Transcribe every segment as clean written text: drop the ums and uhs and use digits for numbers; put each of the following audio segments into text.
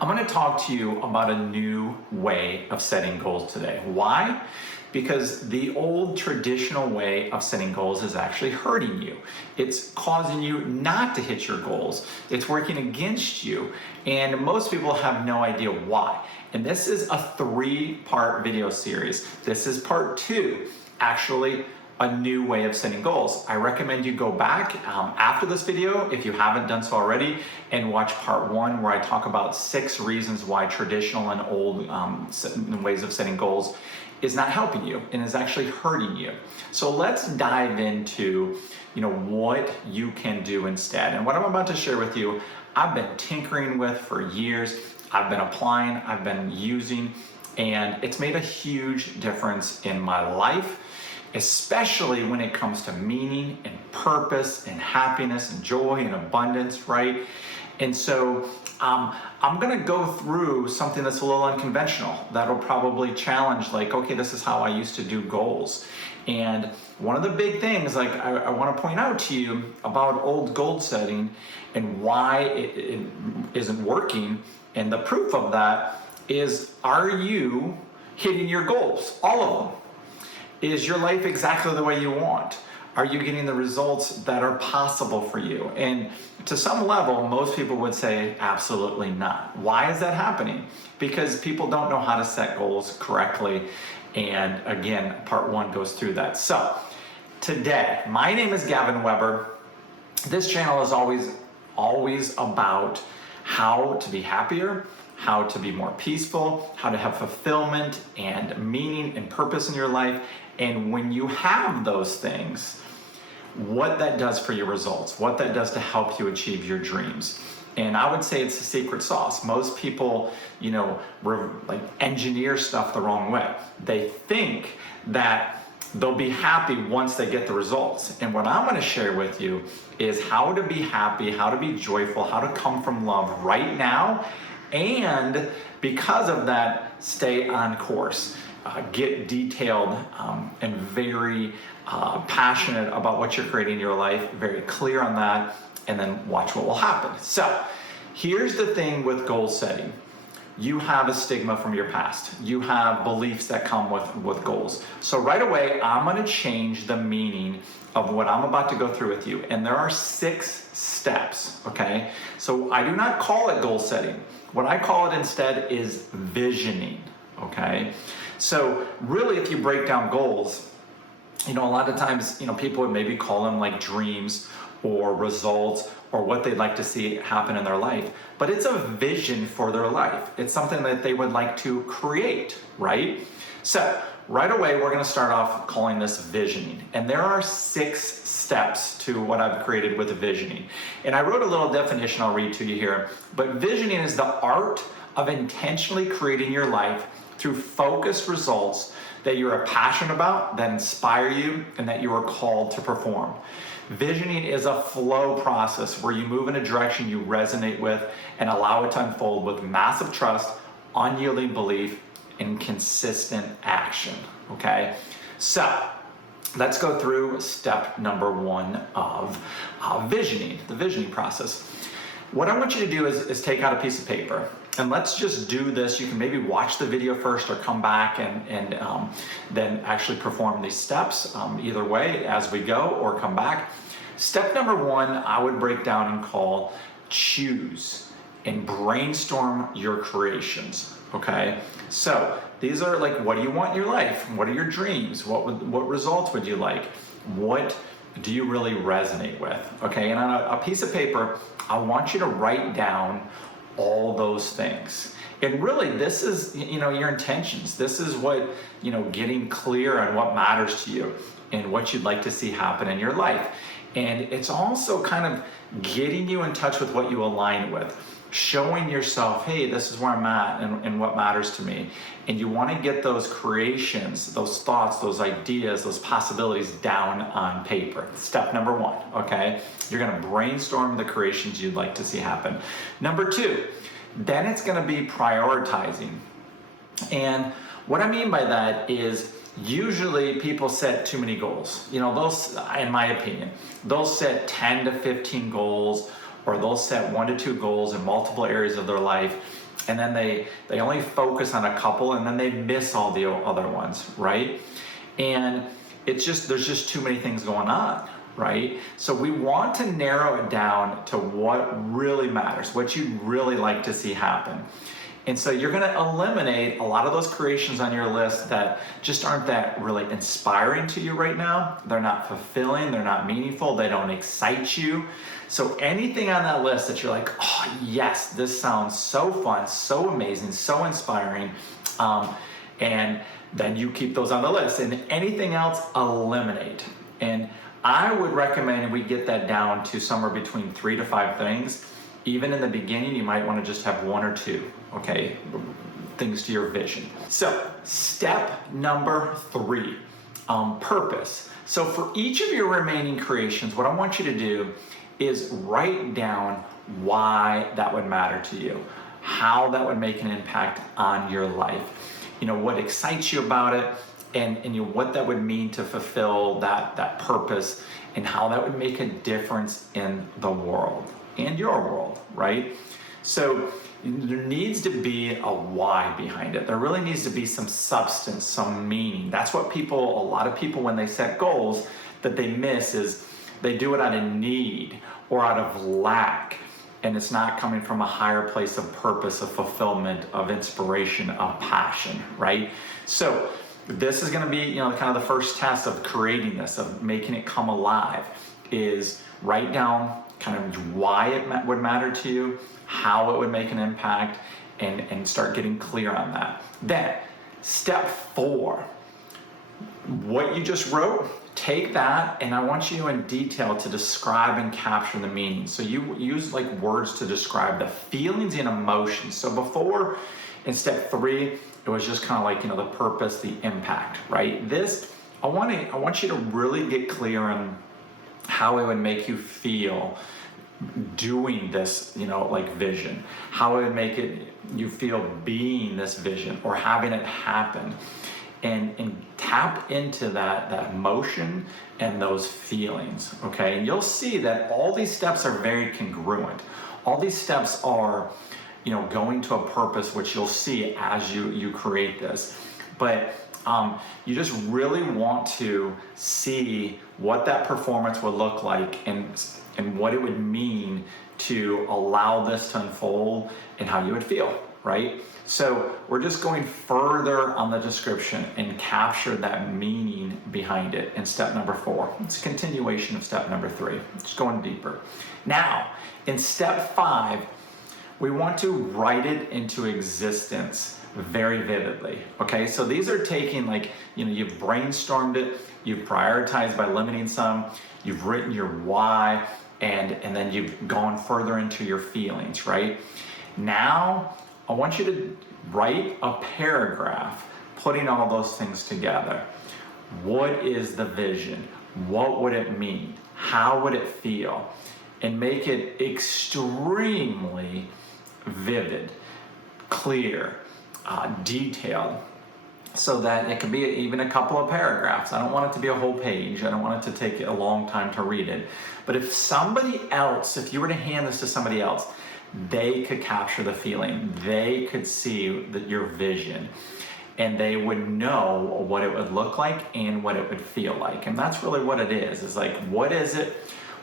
I'm going to talk to you about a new way of setting goals today. Why? Because the old traditional way of setting goals is actually hurting you. It's causing you not to hit your goals. It's working against you. And most people have no idea why. And this is a 3-part video series. This is part 2, actually a new way of setting goals. I recommend you go back after this video, if you haven't done so already, and watch part 1 where I talk about 6 reasons why traditional and old ways of setting goals is not helping you and is actually hurting you. So let's dive into what you can do instead. And what I'm about to share with you, I've been tinkering with for years. I've been applying, I've been using, and it's made a huge difference in my life, especially when it comes to meaning and purpose and happiness and joy and abundance, right? And so I'm gonna go through something that's a little unconventional that'll probably challenge, like, okay, this is how I used to do goals. And one of the big things, like, I wanna point out to you about old goal setting and why it isn't working, and the proof of that is, are you hitting your goals? All of them. Is your life exactly the way you want? Are you getting the results that are possible for you? And to some level, most people would say absolutely not. Why is that happening? Because people don't know how to set goals correctly. And again, part 1 goes through that. So today, my name is Gavin Weber. This channel is always about how to be happier, how to be more peaceful, how to have fulfillment and meaning and purpose in your life. And when you have those things, what that does for your results, what that does to help you achieve your dreams. And I would say it's the secret sauce. Most people, engineer stuff the wrong way. They think that they'll be happy once they get the results. And what I'm gonna share with you is how to be happy, how to be joyful, how to come from love right now, and because of that, stay on course. Get detailed and very passionate about what you're creating in your life, very clear on that, and then watch what will happen. So here's the thing with goal setting. You have a stigma from your past. You have beliefs that come with goals. So right away, I'm gonna change the meaning of what I'm about to go through with you. And there are 6 steps, okay? So I do not call it goal setting. What I call it instead is visioning, okay? So really, if you break down goals, a lot of times, people would maybe call them like dreams or results or what they'd like to see happen in their life. But it's a vision for their life. It's something that they would like to create, right? So right away, we're gonna start off calling this visioning. And there are 6 steps to what I've created with the visioning. And I wrote a little definition I'll read to you here. But visioning is the art of intentionally creating your life through focused results that you're passionate about, that inspire you, and that you are called to perform. Visioning is a flow process where you move in a direction you resonate with and allow it to unfold with massive trust, unyielding belief, and consistent action, okay? So let's go through step number 1 of visioning, the visioning process. What I want you to do is take out a piece of paper, and let's just do this. You can maybe watch the video first or come back and then actually perform these steps, either way as we go, or come back. Step number 1, I would break down and call choose and brainstorm your creations, okay? So these are like, what do you want in your life? What are your dreams? What results would you like? What do you really resonate with? Okay, and on a piece of paper, I want you to write down all those things. And really, this is, your intentions. This is what, getting clear on what matters to you and what you'd like to see happen in your life. And it's also kind of getting you in touch with what you align with, showing yourself, hey, this is where I'm at and what matters to me. And you want to get those creations, those thoughts, those ideas, those possibilities down on paper. Step number 1, okay? You're going to brainstorm the creations you'd like to see happen. Number 2, then it's going to be prioritizing. And what I mean by that is, usually people set too many goals. Those, in my opinion, they'll set 10 to 15 goals, or they'll set 1 to 2 goals in multiple areas of their life. and then they only focus on a couple, and then they miss all the other ones, right? And there's just too many things going on, right? So we want to narrow it down to what really matters, what you'd really like to see happen. And so you're gonna eliminate a lot of those creations on your list that just aren't that really inspiring to you right now. They're not fulfilling, they're not meaningful, they don't excite you. So anything on that list that you're like, oh yes, this sounds so fun, so amazing, so inspiring, and then you keep those on the list. And anything else, eliminate. And I would recommend we get that down to somewhere between 3 to 5 things. Even in the beginning, you might want to just have 1 or 2, okay, things to your vision. So step number 3, purpose. So for each of your remaining creations, what I want you to do is write down why that would matter to you, how that would make an impact on your life, what excites you about it, and what that would mean to fulfill that purpose, and how that would make a difference in the world and your world, right? So there needs to be a why behind it. There really needs to be some substance, some meaning. That's what a lot of people, when they set goals, that they miss is they do it out of need or out of lack, and it's not coming from a higher place of purpose, of fulfillment, of inspiration, of passion, right? So this is gonna be, kind of the first test of creating this, of making it come alive, is write down kind of why it would matter to you, how it would make an impact, and start getting clear on that. Then, step 4, what you just wrote, take that, and I want you in detail to describe and capture the meaning. So you use like words to describe the feelings and emotions. So before, in step 3, it was just kind of like, the purpose, the impact, right? This, I want you to really get clear on how it would make you feel doing this, like vision, how it would make you feel being this vision or having it happen, and tap into that emotion and those feelings, okay? And you'll see that all these steps are very congruent. All these steps are, going to a purpose, which you'll see as you create this. But you just really want to see what that performance would look like, and what it would mean to allow this to unfold, and how you would feel, right? So we're just going further on the description and capture that meaning behind it in step number 4. It's a continuation of step number 3. Just going deeper. Now, in step 5, we want to write it into existence very vividly, okay? So these are taking, like, you've brainstormed it, you've prioritized by limiting some, you've written your why, and then you've gone further into your feelings, right? Now, I want you to write a paragraph putting all those things together. What is the vision? What would it mean? How would it feel? And make it extremely vivid, clear, detailed, so that it can be even a couple of paragraphs. I don't want it to be a whole page. I don't want it to take a long time to read it. But if you were to hand this to somebody else, they could capture the feeling. They could see your vision, and they would know what it would look like and what it would feel like. And that's really what it is. It's like, what is it?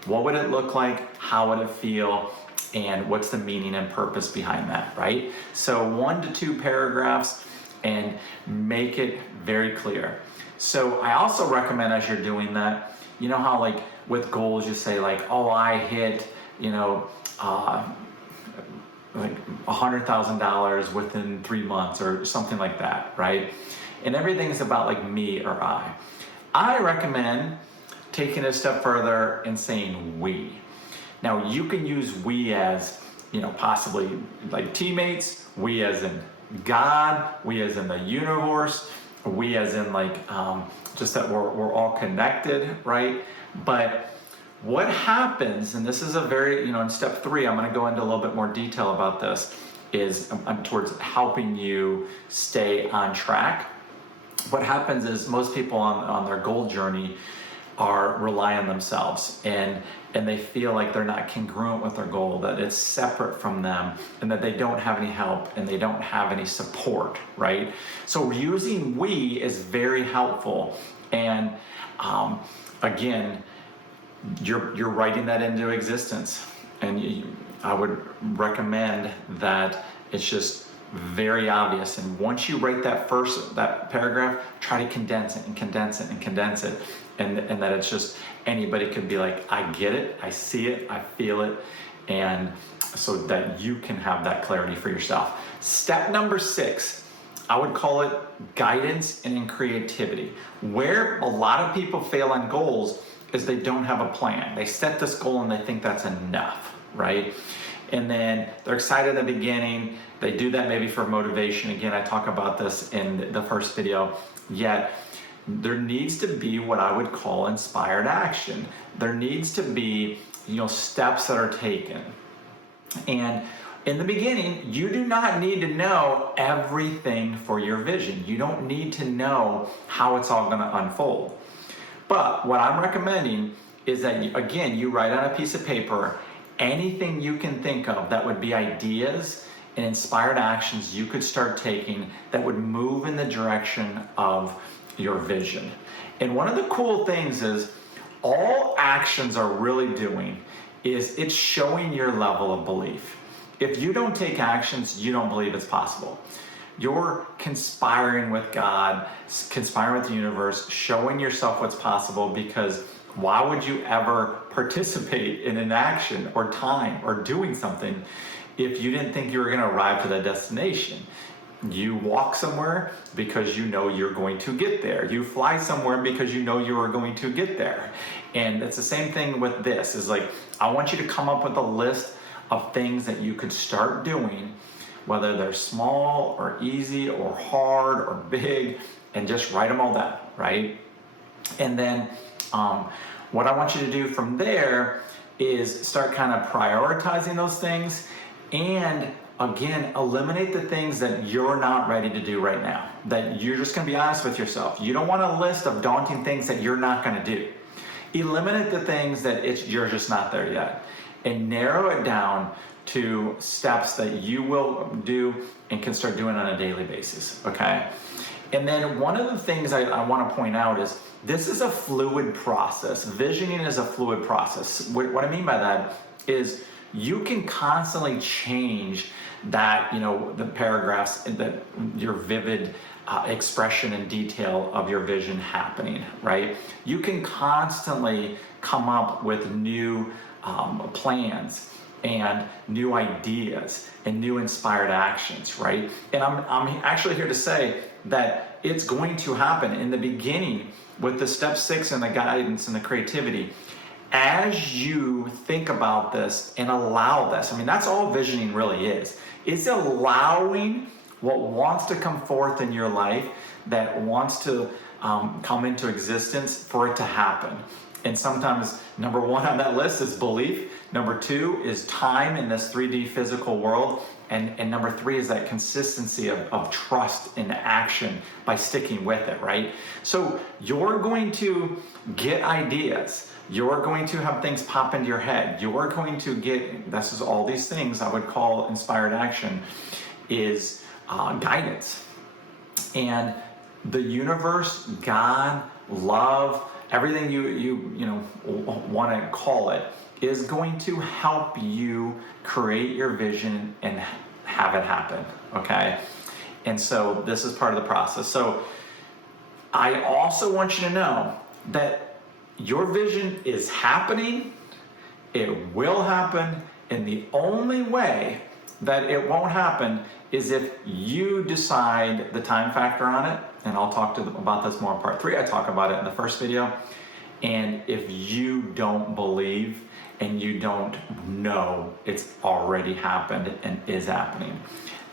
What would it look like? How would it feel? And what's the meaning and purpose behind that, right? So 1 to 2 paragraphs, and make it very clear. So I also recommend, as you're doing that, how like with goals you say like, oh, I hit, like $100,000 within 3 months or something like that, right? And everything is about like me or I. I recommend taking it a step further and saying we. Now you can use we as, possibly like teammates, we as in God, we as in the universe, we as in like just that we're all connected, right? But what happens, and this is a very, in step 3, I'm going to go into a little bit more detail about this, is towards helping you stay on track. What happens is most people on their goal journey are rely on themselves and they feel like they're not congruent with their goal, that it's separate from them, and that they don't have any help and they don't have any support, right? So using we is very helpful. And again, you're writing that into existence. And I would recommend that it's just very obvious. And once you write that paragraph, try to condense it and condense it and condense it. And that it's just, anybody could be like, I get it, I see it, I feel it. And so that you can have that clarity for yourself. Step number 6, I would call it guidance and in creativity. Where a lot of people fail on goals is they don't have a plan. They set this goal and they think that's enough, right? And then they're excited at the beginning. They do that maybe for motivation. Again, I talk about this in the first video. Yet there needs to be what I would call inspired action. There needs to be, steps that are taken. And in the beginning, you do not need to know everything for your vision. You don't need to know how it's all going to unfold. But what I'm recommending is that, you write on a piece of paper anything you can think of that would be ideas and inspired actions you could start taking that would move in the direction of your vision. And one of the cool things is all actions are really doing is it's showing your level of belief. If you don't take actions, you don't believe it's possible. You're conspiring with God, conspiring with the universe, showing yourself what's possible, because why would you ever participate in an action or time or doing something if you didn't think you were going to arrive to the destination? You walk somewhere because you know you're going to get there. You fly somewhere because you know you are going to get there. And it's the same thing with this. Is like, I want you to come up with a list of things that you could start doing, whether they're small or easy or hard or big, and just write them all down, right? And then what I want you to do from there is start kind of prioritizing those things, and again, eliminate the things that you're not ready to do right now, that you're just going to be honest with yourself. You don't want a list of daunting things that you're not going to do. Eliminate the things that you're just not there yet, and narrow it down to steps that you will do and can start doing on a daily basis, okay? And then one of the things I want to point out is this is a fluid process. Visioning is a fluid process. What I mean by that is you can constantly change that, the paragraphs, that your vivid expression and detail of your vision happening, right? You can constantly come up with new plans and new ideas and new inspired actions, right? And I'm actually here to say that it's going to happen in the beginning with the step 6 and the guidance and the creativity. As you think about this and allow this, that's all visioning really is. It's allowing what wants to come forth in your life, that wants to come into existence, for it to happen. And sometimes number 1 on that list is belief. Number 2 is time in this 3D physical world. And number 3 is that consistency of trust in action by sticking with it, right? So you're going to get ideas. You're going to have things pop into your head. You're going to get, this is all these things I would call inspired action, is guidance. And the universe, God, love, everything you want to call it, is going to help you create your vision and have it happen, okay? And so this is part of the process. So I also want you to know that your vision is happening, it will happen, and the only way that it won't happen is if you decide the time factor on it, and I'll talk about this more in part 3. I talk about it in the first video. And if you don't believe and you don't know it's already happened and is happening.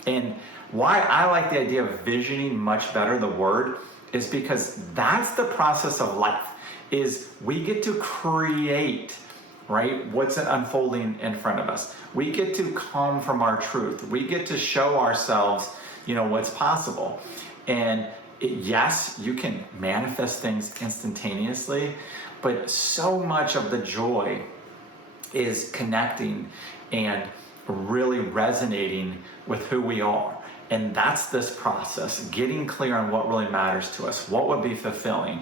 And why I like the idea of visioning much better, the word, is because that's the process of life, is we get to create, right, what's unfolding in front of us. We get to come from our truth. We get to show ourselves, what's possible. And yes, you can manifest things instantaneously, but so much of the joy is connecting and really resonating with who we are. And that's this process, getting clear on what really matters to us, what would be fulfilling,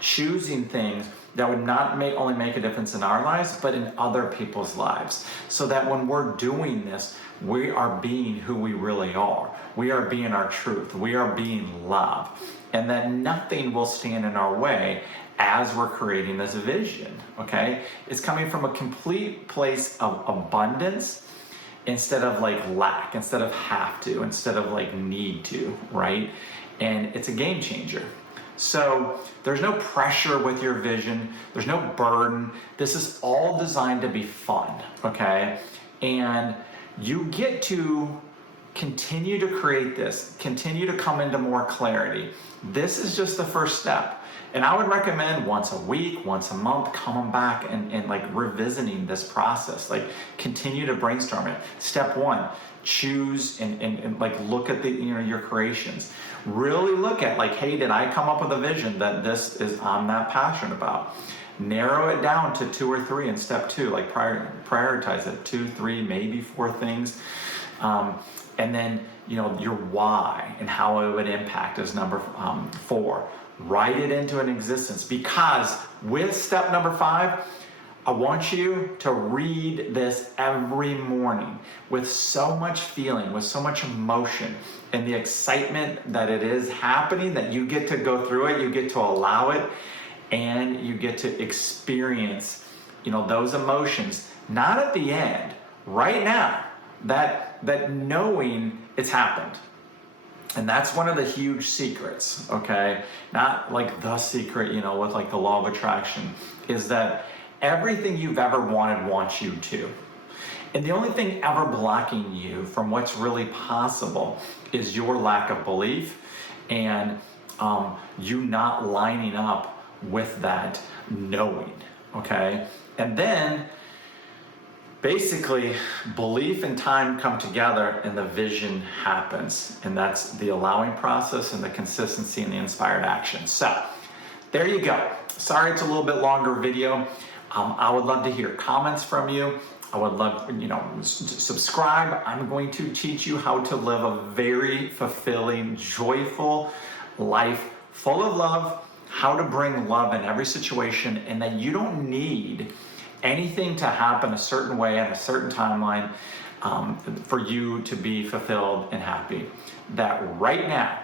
choosing things that would not only make a difference in our lives, but in other people's lives. So that when we're doing this, we are being who we really are. We are being our truth. We are being love. And that nothing will stand in our way as we're creating this vision, okay? It's coming from a complete place of abundance instead of like lack, instead of have to, instead of like need to, right? And it's a game changer. So there's no pressure with your vision. There's no burden. This is all designed to be fun, okay? And you get to continue to create this, continue to come into more clarity. This is just the first step. And I would recommend once a week, once a month, coming back and like revisiting this process. Like continue to brainstorm it. Step one, choose and like look at the your creations. Really look at like, hey, did I come up with a vision that this is I'm not passionate about? Narrow it down to 2 or 3 in step 2. Like prioritize it, 2, 3, maybe 4 things. And then your why and how it would impact is number 4. Write it into an existence, because with step number 5, I want you to read this every morning with so much feeling, with so much emotion, and the excitement that it is happening, that you get to go through it, you get to allow it, and you get to experience, those emotions, not at the end, right now, that knowing it's happened. And that's one of the huge secrets, okay? Not like the secret, with like the law of attraction, is that everything you've ever wanted wants you to. And the only thing ever blocking you from what's really possible is your lack of belief and you not lining up with that knowing, okay? And then basically, belief and time come together and the vision happens. And that's the allowing process and the consistency and the inspired action. So there you go. Sorry it's a little bit longer video. I would love to hear comments from you. I would love, subscribe. I'm going to teach you how to live a very fulfilling, joyful life full of love, how to bring love in every situation, and that you don't need anything to happen a certain way at a certain timeline for you to be fulfilled and happy. That right now,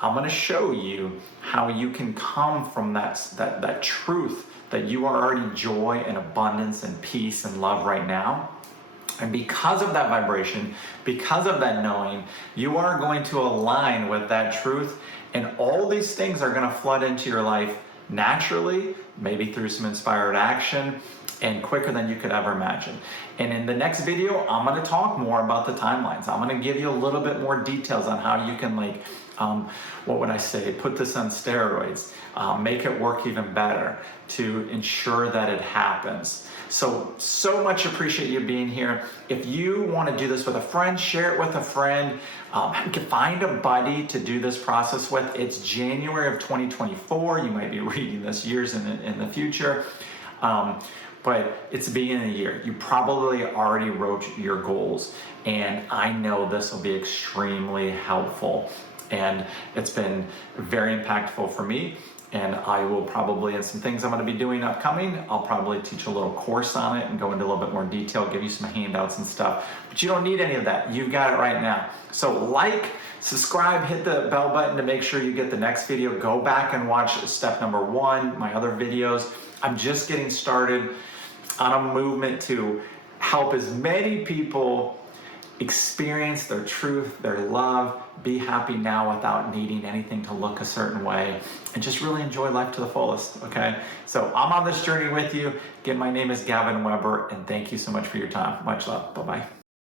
I'm going to show you how you can come from that truth that you are already joy and abundance and peace and love right now. And because of that vibration, because of that knowing, you are going to align with that truth, and all these things are going to flood into your life naturally, maybe through some inspired action, and quicker than you could ever imagine. And in the next video, I'm going to talk more about the timelines. I'm going to give you a little bit more details on how you can put this on steroids, make it work even better to ensure that it happens. So much appreciate you being here. If you want to do this with a friend, share it with a friend. Find a buddy to do this process with. It's January of 2024. You might be reading this years in the future. But it's the beginning of the year. You probably already wrote your goals, and I know this will be extremely helpful. And it's been very impactful for me. And I will probably, in some things I'm going to be doing upcoming, I'll probably teach a little course on it and go into a little bit more detail, give you some handouts and stuff. But you don't need any of that. You've got it right now. So subscribe, hit the bell button to make sure you get the next video. Go back and watch step number 1, my other videos. I'm just getting started on a movement to help as many people experience their truth, their love, be happy now without needing anything to look a certain way, and just really enjoy life to the fullest, okay? So I'm on this journey with you. Again, my name is Gavin Weber, and thank you so much for your time. Much love. Bye-bye.